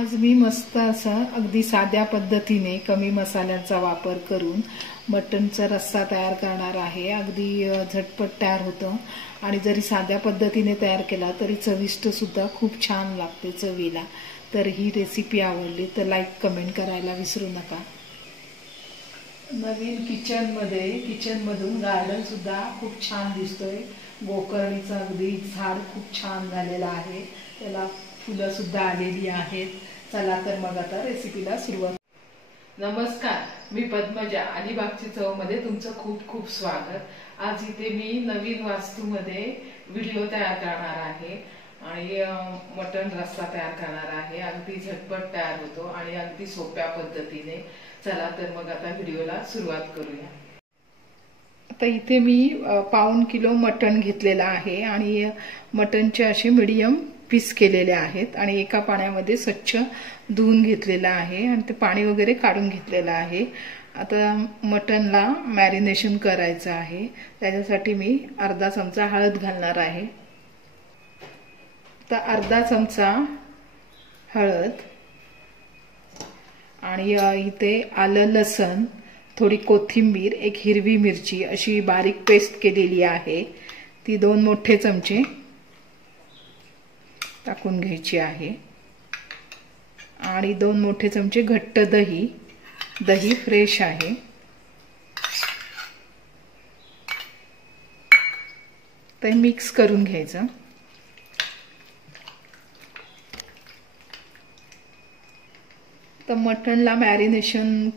आज मी मस्त असं अगदी साध्या पद्धतीने कमी मसाल्यांचा वापर करून मटणचा रस्सा तयार करणार आहे। अगदी झटपट तयार होतं आणि जरी साध्या पद्धतीने तयार केला तरी चविष्ट सुद्धा खूप छान लागते चवीला। तर ही रेसिपी आवडली तर लाईक कमेंट करायला विसरू नका। नवीन किचनमधून गार्डन सुद्धा खूप छान दिसतोय। गोकर्णीचं अगदी झाड खूप छान झालेलं आहे, त्याला फुलं सुद्धा आलेली आहेत। चला तर मग आता रेसिपीला सुरुवात। नमस्कार, मी पद्मजा, अलिबागची चवमध्ये तुमचं खूप खूप स्वागत। आज इथे मी नवीन वास्तूमध्ये व्हिडिओ तयार करणार आहे आणि मटण रस्सा तयार करणार आहे। अगदी झटपट तयार होतो आणि अगदी सोप्या पद्धतीने। चला तर मग आता व्हिडिओला सुरुवात करूया। आता इथे मी पाऊण किलो मटण घेतलेला आहे आणि मटणचे असे मीडियम पीस केलेले आहेत आणि एका पाण्यामध्ये स्वच्छ धुवून घेतलेला आहे आणि ते पाणी वगैरे काढून घेतलेलं आहे। आता मटणला मॅरिनेशन करायचं आहे, त्याच्यासाठी मी अर्धा चमचा हळद घालणार आहे। तर अर्धा चमचा हळद आणि इथे आलं लसण, थोडी कोथिंबीर, एक हिरवी मिरची अशी बारीक पेस्ट केलेली आहे, ती 2 मोठे चमचे टाकून घ्यायची आहे आणि 2 मोठे चमचे घट्ट दही फ्रेश आहे। ते मिक्स करून घ्यायचं। तर मटणला मॅरिनेशन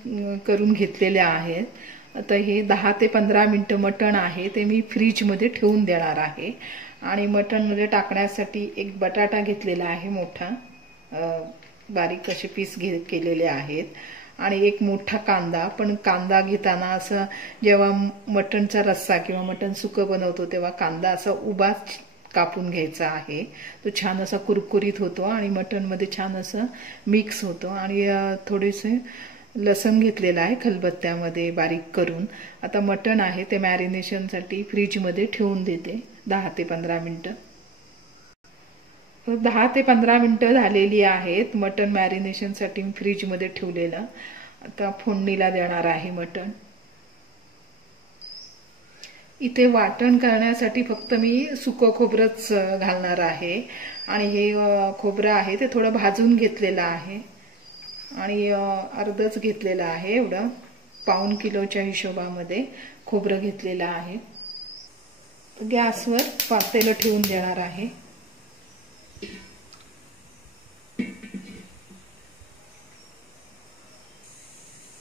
करून घेतलेले आहेत। आता हे 10 ते 15 मिनिटं मटण आहे ते मी फ्रीजमध्ये ठेवून देणार आहे। आणि मटणमध्ये टाकण्यासाठी एक बटाटा घेतलेला आहे मोठा, बारीक असे पीस केलेले आहेत आणि एक मोठा कांदा। पण कांदा घेताना असं जेव्हा मटणचा रस्सा किंवा मटण सुकं बनवतो तेव्हा कांदा असा उभा कापून घ्यायचा आहे, तो छान असा कुरकुरीत होतो आणि मटणमध्ये छान असं मिक्स होतो। आणि थोडेसे लसण घेतलेला आहे खलबत्त्यामध्ये बारीक करून। आता मटण आहे ते मॅरिनेशनसाठी फ्रीजमध्ये ठेवून देते 10 ते 15 मिनिटं। 10 ते 15 मिनिटं झालेली आहेत मटण मॅरिनेशनसाठी मी फ्रीजमध्ये ठेवलेलं। आता फोडणीला देणार आहे मटण। इथे वाटण करण्यासाठी फक्त मी सुकं खोबरंच घालणार आहे आणि हे खोबरं आहे ते थोडं भाजून घेतलेलं आहे आणि अर्धच घेतलेलं आहे, एवढं पाऊण किलोच्या हिशोबामध्ये खोबरं घेतलेलं आहे। गॅसवर पातेलं ठेवून देणार आहे।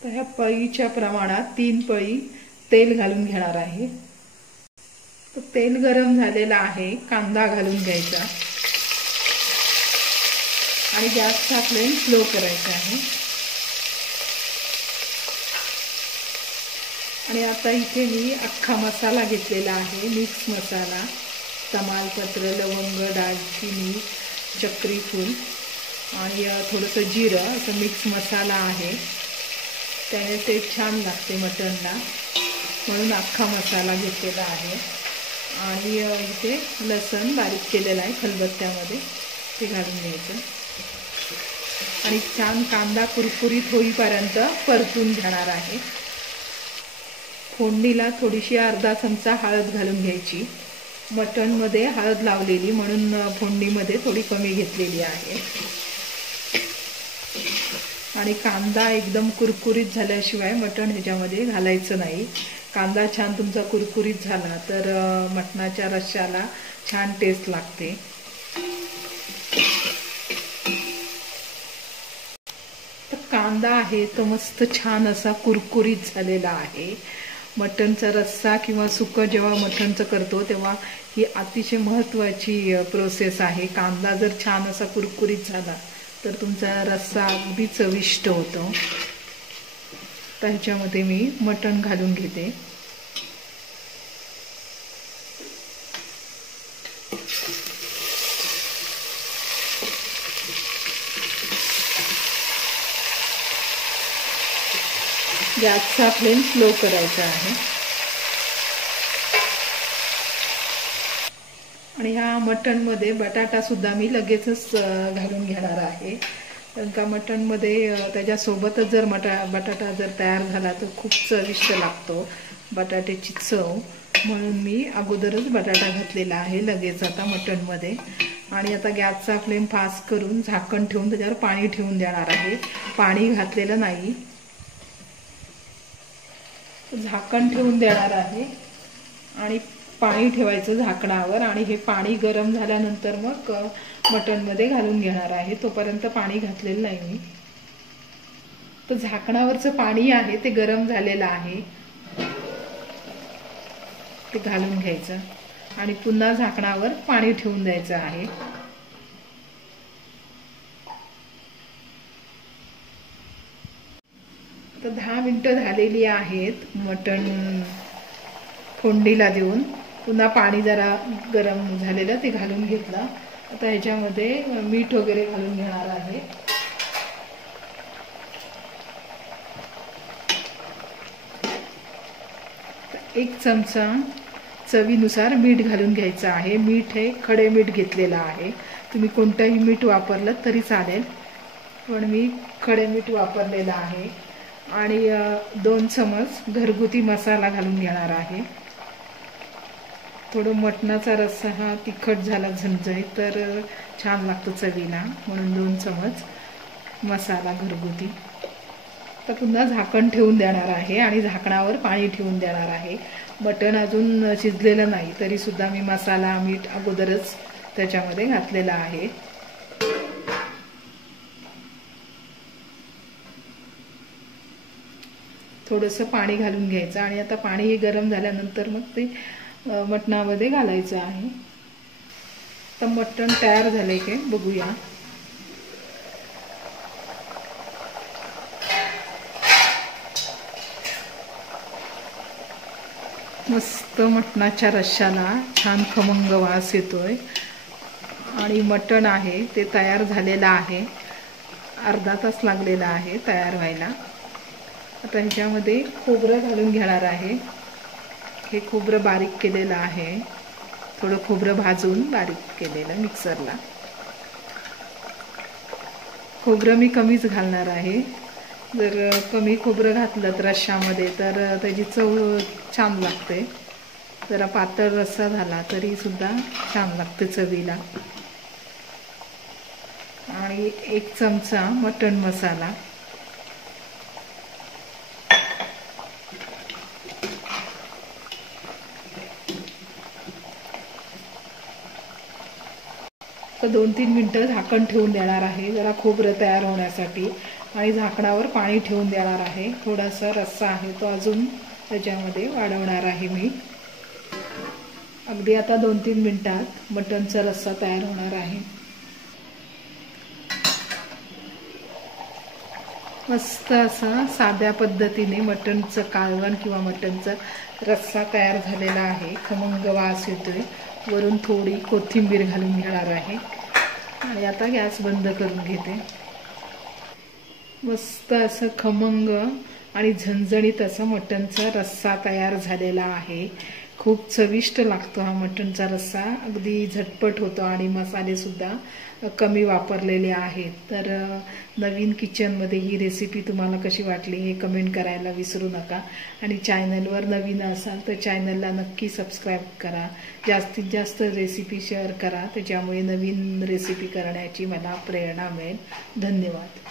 तर ह्या पळीच्या प्रमाणात 3 पळी तेल घालून घेणार आहे। तर तेल गरम झालेलं आहे, कांदा घालून घ्यायचा आणि गॅसचा फ्लेम स्लो करायचा आहे। आणि आता इथे मी अख्खा मसाला घेतलेला आहे, मिक्स मसाला, तमालपत्र, लवंग, दालचिनी, चक्रीफूल आणि थोडंसं जिरं, असं मिक्स मसाला आहे। त्याने टेस्ट छान लागते मटणला, म्हणून अख्खा मसाला घेतलेला आहे। आणि इथे लसण बारीक केलेला आहे खलबत्त्यामध्ये, ते घालून घ्यायचं आणि छान कांदा कुरकुरीत होईपर्यंत परतून घेणार आहे। फोडणीला थोडीशी अर्धा चमचा हळद घालून घ्यायची। मटणमध्ये हळद लावलेली म्हणून फोडणीमध्ये थोडी कमी घेतलेली आहे। आणि कांदा एकदम कुरकुरीत झाल्याशिवाय मटण ह्याच्यामध्ये घालायचं नाही। कांदा छान तुमचा कुरकुरीत झाला तर मटणाच्या रश्श्याला छान टेस्ट लागते। तर कांदा आहे तो मस्त छान असा कुरकुरीत झालेला आहे। मटणचा रस्सा किंवा सुकं जेव्हा मटणचं करतो तेव्हा ही अतिशय महत्त्वाची प्रोसेस आहे। कांदा जर छान असा कुरकुरीत झाला तर तुमचा रस्सा अगदी चविष्ट होतो। तर ह्याच्यामध्ये मी मटण घालून घेते। गॅसचा फ्लेम स्लो करायचा आहे आणि ह्या मटणमध्ये बटाटा सुद्धा मी लगेचच घालून घेणार आहे। कारण का मटणमध्ये त्याच्यासोबतच जर बटाटा जर तयार झाला तर खूप चविष्ट लागतो बटाट्याची चव, म्हणून मी अगोदरच बटाटा घातलेला आहे लगेच आता मटणमध्ये. आणि आता गॅसचा फ्लेम फास्ट करून झाकण ठेवून त्याच्यावर पाणी ठेवून देणार आहे. पाणी घातलेलं नाही, झाकण ठेवून देणार आहे आणि पाणी ठेवायचं झाकणावर. आणि हे पाणी गरम झाल्यानंतर मग मटणमध्ये घालून घेणार आहे. तोपर्यंत पाणी घातलेलं नाही मी. तर झाकणावरचं पाणी आहे ते गरम झालेलं आहे, ते घालून घ्यायचं आणि पुन्हा झाकणावर पाणी ठेवून द्यायचं आहे. तर 10 मिनिटं झालेली आहेत मटण फोडणीला देऊन. पुन्हा पाणी जरा गरम झालेलं ते घालून घेतलं. आता ह्याच्यामध्ये मीठ वगैरे घालून घेणार आहे. एक चमचा चवीनुसार मीठ घालून घ्यायचं आहे. मीठ हे खडे मीठ घेतलेलं आहे. तुम्ही कोणतंही मीठ वापरलं तरी चालेल, पण मी खडे मीठ वापरलेलं आहे. आणि 2 चमच घरगुती मसाला घालून घेणार आहे. थोडं मटणाचा रस्सा हा तिखट झाला झणझणीत तर छान लागतं चवीला, म्हणून 2 चमच मसाला घरगुती. तर पुन्हा झाकण ठेवून देणार आहे आणि झाकणावर पाणी ठेवून देणार आहे. मटण अजून शिजलेलं नाही तरी सुद्धा मी मसाला मीठ अगोदरच त्याच्यामध्ये घातलेला आहे. थोडंसं पाणी घालून घ्यायचं आणि आता पाणी गरम झाल्यानंतर मग ते मटणामध्ये घालायचं आहे. तर मटण तयार झालंय की बघूया. मस्त मटणाच्या रश्श्याला छान खमंग वास येतोय आणि मटण आहे ते तयार झालेलं आहे. अर्धा तास लागलेला आहे तयार व्हायला. आता ह्याच्यामध्ये खोबरं घालून घेणार आहे. हे खोबरं बारीक केलेलं आहे, थोडं खोबरं भाजून बारीक केलेलं मिक्सरला. खोबरं मी कमीच घालणार आहे. जर कमी खोबरं घातलं तर रश्श्यामध्ये तर त्याची चव छान लागते. जरा पातळ रस्सा झाला तरी सुद्धा छान लागते चवीला. आणि 1 चमचा मटण मसाला, तर 2-3 मिनिटं झाकण ठेवून देणार आहे जरा खोबरं तयार होण्यासाठी. आणि झाकणावर पाणी ठेवून देणार आहे. थोडासा रस्सा आहे तो अजून त्याच्यामध्ये वाढवणार आहे मी. अगदी आता 2-3 मिनिटात मटणचा रस्सा तयार होणार आहे. मस्त असा साध्या पद्धतीने मटणचं कालवण किंवा मटणचा रस्सा तयार झालेला आहे. खमंग वास येतोय. वरून थोडी कोथिंबीर घालून घेणार आहे आणि आता गॅस बंद करून घेते. मस्त असं खमंग आणि झणझणीत असं मटणचा रस्सा तयार झालेला आहे. खूप चविष्ट लागतो हा मटणचा रस्सा. अगदी झटपट होतो आणि मसाले सुद्धा कमी वापरलेले आहेत. तर नवीन किचनमध्ये ही रेसिपी तुम्हाला कशी वाटली हे कमेंट करायला विसरू नका. आणि चॅनलवर नवीन असाल तर चॅनलला नक्की सबस्क्राईब करा. जास्तीत जास्त रेसिपी शेअर करा, त्याच्यामुळे नवीन रेसिपी करण्याची मला प्रेरणा मिळेल. धन्यवाद.